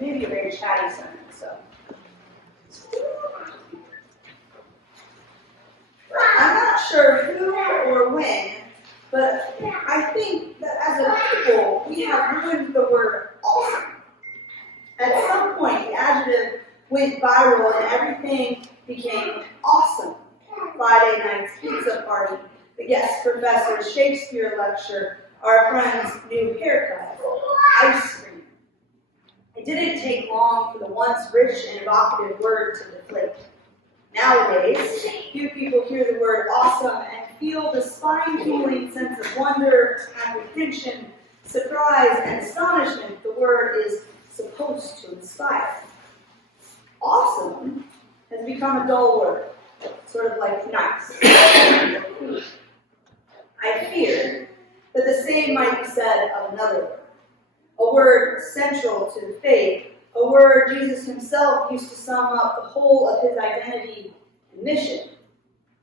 maybe a very chatty sermon, so. I'm not sure who or when, but I think that as a people, we have ruined the word awesome. At some point, the adjective went viral and everything became awesome. Friday night's pizza party, the guest professor's Shakespeare lecture, our friend's new haircut, ice cream. It didn't take long for the once rich and evocative word to deflate. Nowadays, few people hear the word awesome and feel the spine-tingling sense of wonder, apprehension, surprise, and astonishment the word is supposed to inspire. Awesome has become a dull word, sort of like nice. I fear that the same might be said of another word, a word central to the faith, a word Jesus himself used to sum up the whole of his identity and mission,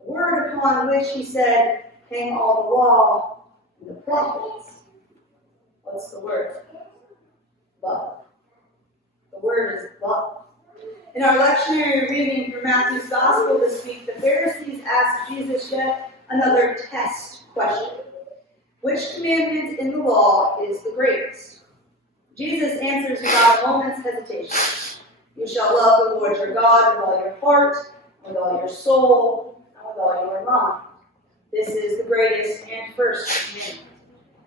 a word upon which he said, hang all the law and the prophets. What's the word? Love. The word is love. In our lectionary reading from Matthew's Gospel this week, the Pharisees asked Jesus yet another test question. Which commandment in the law is the greatest? Jesus answers without a moment's hesitation. You shall love the Lord your God with all your heart, with all your soul, and with all your mind. This is the greatest and first commandment.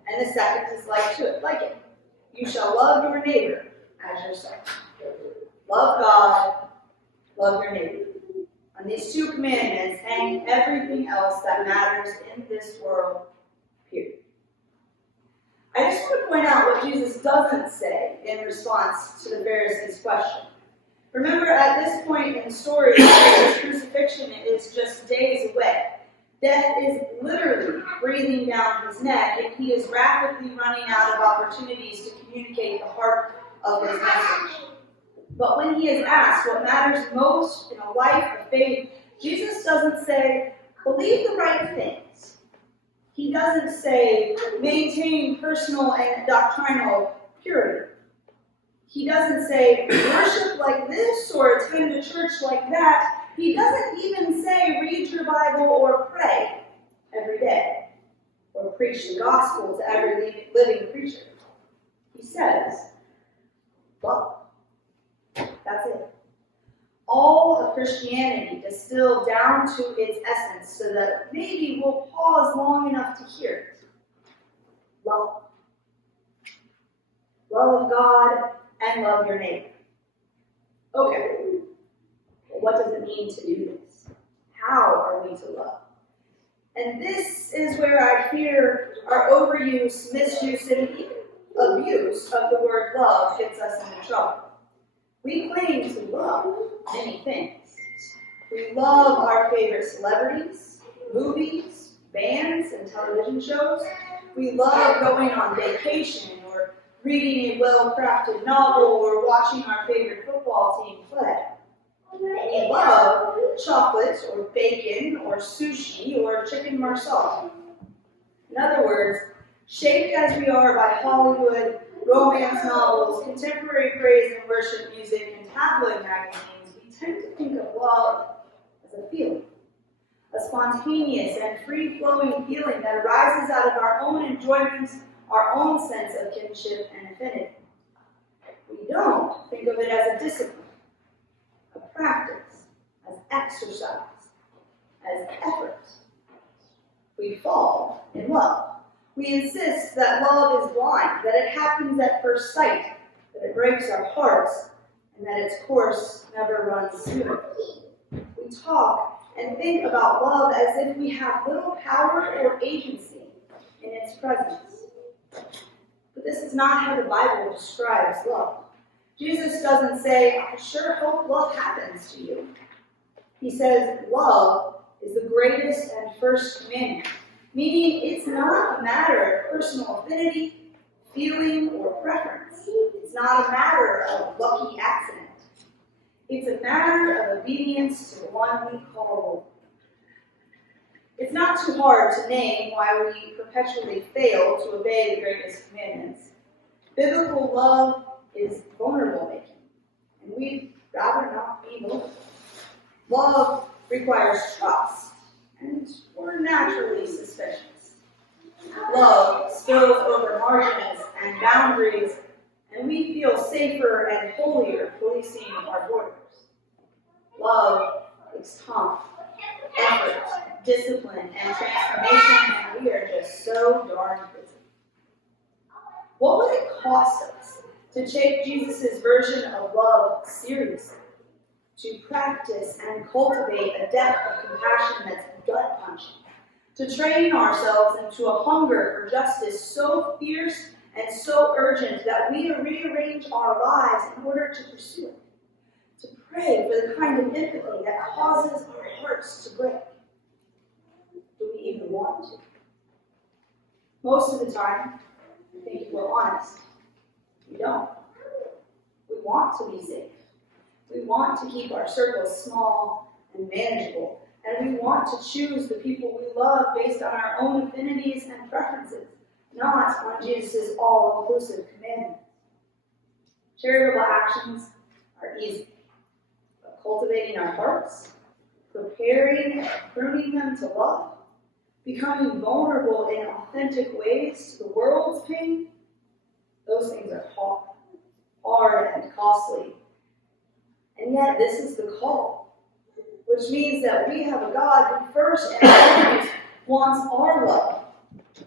And the second is like it. You shall love your neighbor as yourself. Love God, love your neighbor. On these two commandments hang everything else that matters in this world, period. I just want to point out what Jesus doesn't say in response to the Pharisees' question. Remember, at this point in the story, his crucifixion is just days away. Death is literally breathing down his neck, and he is rapidly running out of opportunities to communicate the heart of his message. But when he is asked what matters most in a life of faith, Jesus doesn't say, believe the right things. He doesn't say, maintain personal and doctrinal purity. He doesn't say, worship like this or attend a church like that. He doesn't even say, read your Bible or pray every day or preach the gospel to every living creature. He says, love. That's it. All of Christianity distilled down to its essence so that maybe we'll pause long enough to hear it. Love. Love God and love your neighbor. Okay. Well, what does it mean to do this? How are we to love? And this is where I fear our overuse, misuse, and even abuse of the word love gets us into trouble. We claim to love many things. We love our favorite celebrities, movies, bands, and television shows. We love going on vacation or reading a well-crafted novel or watching our favorite football team play. We love chocolate or bacon or sushi or chicken marsala. In other words, shaped as we are by Hollywood, romance novels, contemporary praise and worship music, and tabloid magazines, we tend to think of love as a feeling, a spontaneous and free-flowing feeling that arises out of our own enjoyment, our own sense of kinship and affinity. We don't think of it as a discipline, a practice, as exercise, as effort. We fall in love. We insist that love is blind, that it happens at first sight, that it breaks our hearts, and that its course never runs smooth. We talk and think about love as if we have little power or agency in its presence. But this is not how the Bible describes love. Jesus doesn't say, I sure hope love happens to you. He says, love is the greatest and first commandment. Meaning it's not a matter of personal affinity, feeling, or preference. It's not a matter of lucky accident. It's a matter of obedience to the one we call Lord. It's not too hard to name why we perpetually fail to obey the greatest commandments. Biblical love is vulnerable making. and we'd rather not be vulnerable. Love requires trust, and we're naturally suspicious. Love spills over margins and boundaries, and we feel safer and holier policing our borders. Love takes time, effort, discipline, and transformation, and we are just so darn busy. What would it cost us to take Jesus' version of love seriously? To practice and cultivate a depth of compassion that's gut-punching? To train ourselves into a hunger for justice so fierce and so urgent that we rearrange our lives in order to pursue it? To pray for the kind of empathy that causes our hearts to break? Do we even want to? Most of the time, I think if we're honest, we don't. We want to be safe. We want to keep our circles small and manageable, and we want to choose the people we love based on our own affinities and preferences, not on Jesus' all-inclusive commandments. Charitable actions are easy, but cultivating our hearts, preparing and pruning them to love, becoming vulnerable in authentic ways to the world's pain, those things are hard and costly. And yet, this is the call, which means that we have a God who first and foremost wants our love,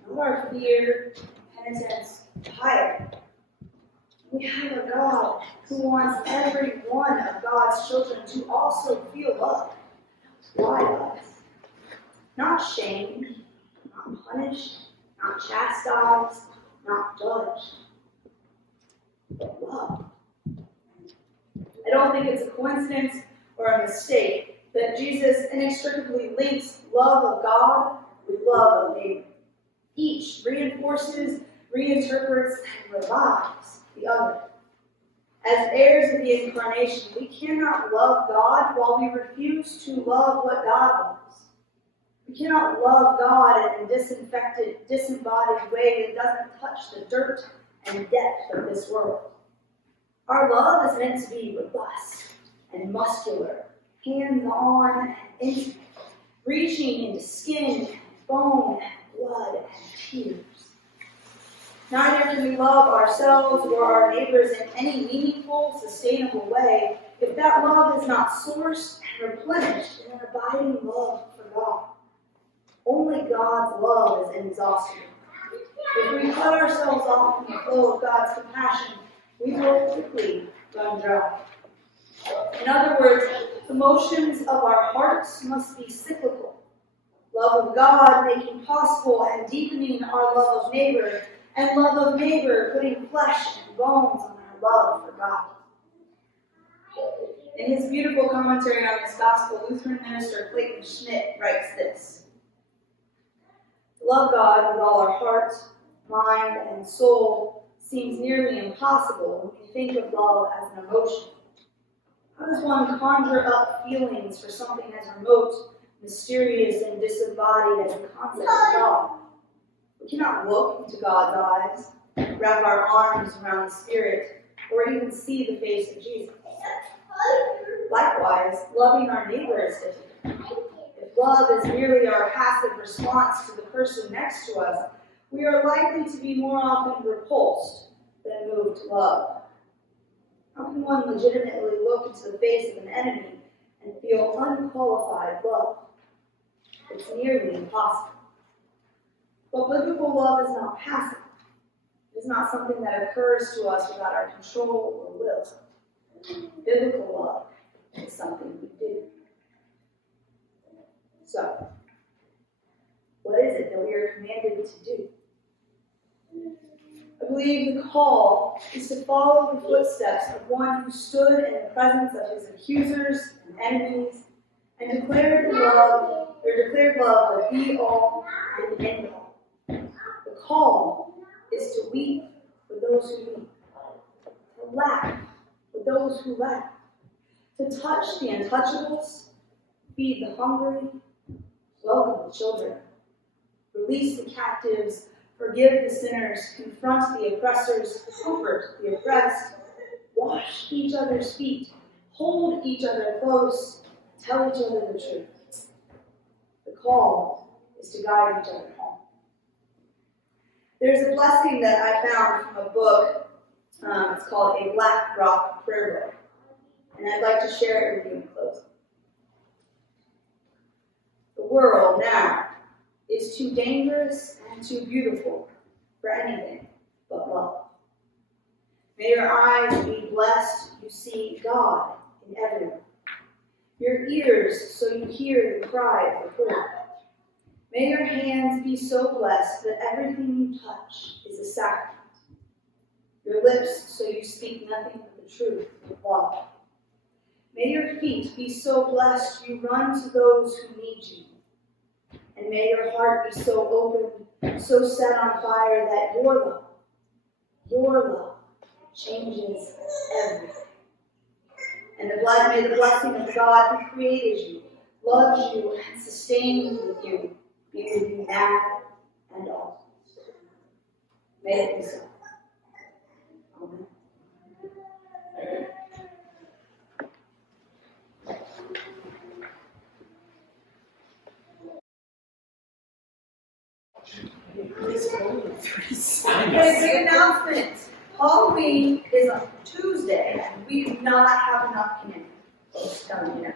not our fear, penitence, piety. We have a God who wants every one of God's children to also feel love. Why love? Not shamed, not punished, not chastised, not judged, but love. I don't think it's a coincidence or a mistake that Jesus inextricably links love of God with love of neighbor. Each reinforces, reinterprets, and revives the other. As heirs of the Incarnation, we cannot love God while we refuse to love what God loves. We cannot love God in a disinfected, disembodied way that doesn't touch the dirt and depth of this world. Our love is meant to be robust and muscular, hands-on and intimate, reaching into skin and bone and blood and tears. Neither can we love ourselves or our neighbors in any meaningful, sustainable way if that love is not sourced and replenished in an abiding love for God. Only God's love is inexhaustible. If we cut ourselves off from the flow of God's compassion, we will quickly run dry. In other words, the motions of our hearts must be cyclical. Love of God making possible and deepening our love of neighbor, and love of neighbor putting flesh and bones on our love for God. In his beautiful commentary on this gospel, Lutheran minister Clayton Schmidt writes this: to love God with all our heart, mind, and soul seems nearly impossible when we think of love as an emotion. How does one conjure up feelings for something as remote, mysterious, and disembodied as the concept of God? We cannot look into God's eyes, wrap our arms around the Spirit, or even see the face of Jesus. Likewise, loving our neighbor is difficult. If love is merely our passive response to the person next to us, we are likely to be more often repulsed than moved to love. How can one legitimately look into the face of an enemy and feel unqualified love? It's nearly impossible. But biblical love is not passive. It is not something that occurs to us without our control or will. Biblical love is something we do. So, what is it that we are commanded to do? I believe the call is to follow the footsteps of one who stood in the presence of his accusers and enemies and declared love of the all and end all. The call is to weep with those who weep, to laugh with those who laugh, to touch the untouchables, feed the hungry, welcome the children, release the captives, forgive the sinners, confront the oppressors, comfort the oppressed, wash each other's feet, hold each other close, tell each other the truth. The call is to guide each other home. There's a blessing that I found from a book. It's called A Black Rock Prayer Book. And I'd like to share it with you in closing. The world now is too dangerous and too beautiful for anything but love. May your eyes be blessed, you see God in everyone. Your ears, so you hear the cry of the poor. May your hands be so blessed that everything you touch is a sacrament. Your lips, so you speak nothing but the truth of love. May your feet be so blessed you run to those who need you. And may your heart be so open, so set on fire that your love changes everything. And may the blessing of God who created you, loves you, and sustains you be with you now and always. May it be so. Amen. Okay, big announcement. Halloween is on Tuesday, and we do not have enough candy. Just telling you now.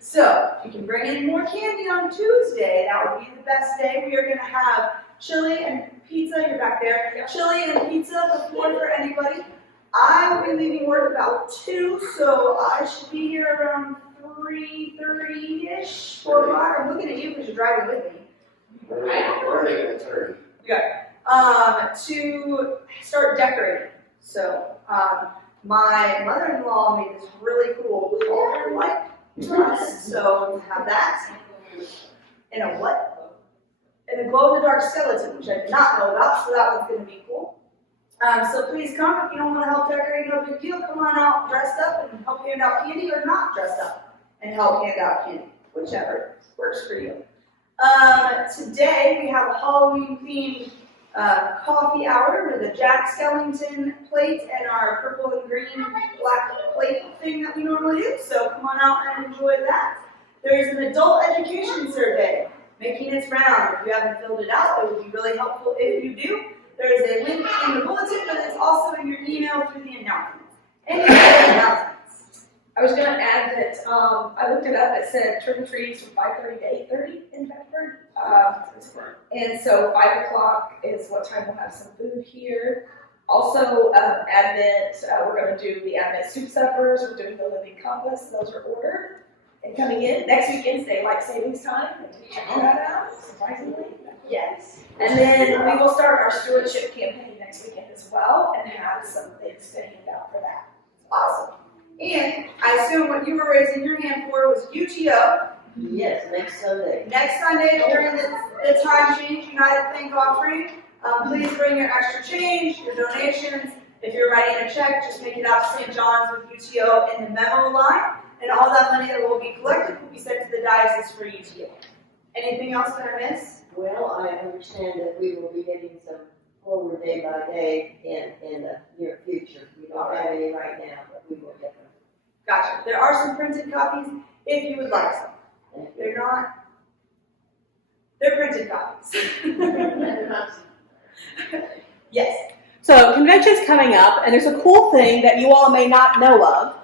So, if you can bring in more candy on Tuesday, that would be the best day. We are going to have chili and pizza. You're back there. Chili and pizza before for anybody. I will be leaving work about 2, so I should be here around 3:30-ish, 4 o'clock. I'm looking at you because you're driving with me. To start decorating. So, my mother-in-law made this really cool color light dress. So, we have that. And a what? And a glow-in-the-dark skeleton, which I did not know about, so that one's going to be cool. So please come. If you don't want to help decorate, no big deal. Come on out dressed up and help hand out candy, or not dressed up and help hand out candy. Whichever works for you. Today we have a Halloween-themed coffee hour with a Jack Skellington plate and our purple and green black plate thing that we normally do. So come on out and enjoy that. There's an adult education survey making its round. If you haven't filled it out, it would be really helpful if you do. There is a link in the bulletin, but it's also in your email through the announcements. Any other announcements? I was going to add that I looked it up. It said trick or treats from 5:30 to 8:30 in Bedford. And so 5 o'clock is what time we'll have some food here. Also, Advent, we're going to do the Advent soup suppers. We're doing the living compass. Those are ordered and coming in. Next weekend's daylight savings time. Check that out, surprisingly. Yes. And then we will start our stewardship campaign next weekend as well and have some things to hand out for that. Awesome. And I assume what you were raising your hand for was UTO. Yes, next Sunday. Next Sunday during the time change United Thank Offering. Please bring your extra change, your donations. If you're writing a check, just make it out to St. John's with UTO in the memo line. And all that money that will be collected will be sent to the diocese for UTO. Anything else that I missed? Well, I understand that we will be getting some forward day by day in the near future. We don't have any right now, but we will get them. Gotcha. There are some printed copies if you would like some. If they're not, they're printed copies. Yes. So convention's coming up, and there's a cool thing that you all may not know of,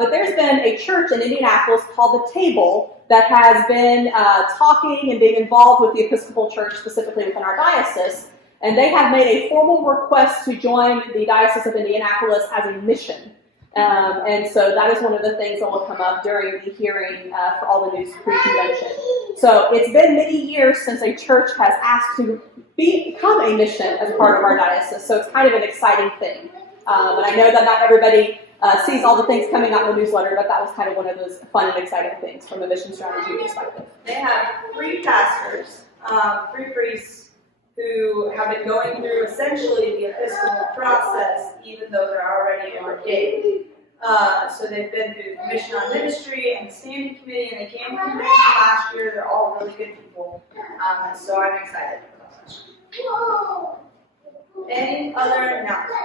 but there's been a church in Indianapolis called The Table that has been talking and being involved with the Episcopal Church, specifically within our diocese, and they have made a formal request to join the Diocese of Indianapolis as a mission. And so that is one of the things that will come up during the hearing for all the news pre-convention. So it's been many years since a church has asked to become a mission as part of our diocese, so it's kind of an exciting thing. And I know that not everybody sees all the things coming out in the newsletter, but that was kind of one of those fun and exciting things from a mission strategy perspective. They have 3 pastors, 3 priests, who have been going through essentially the Episcopal process, even though they're already ordained. So they've been through the Commission on Ministry and the Standing Committee, and they came from convention last year. They're all really good people. So I'm excited for that. Any other announcements?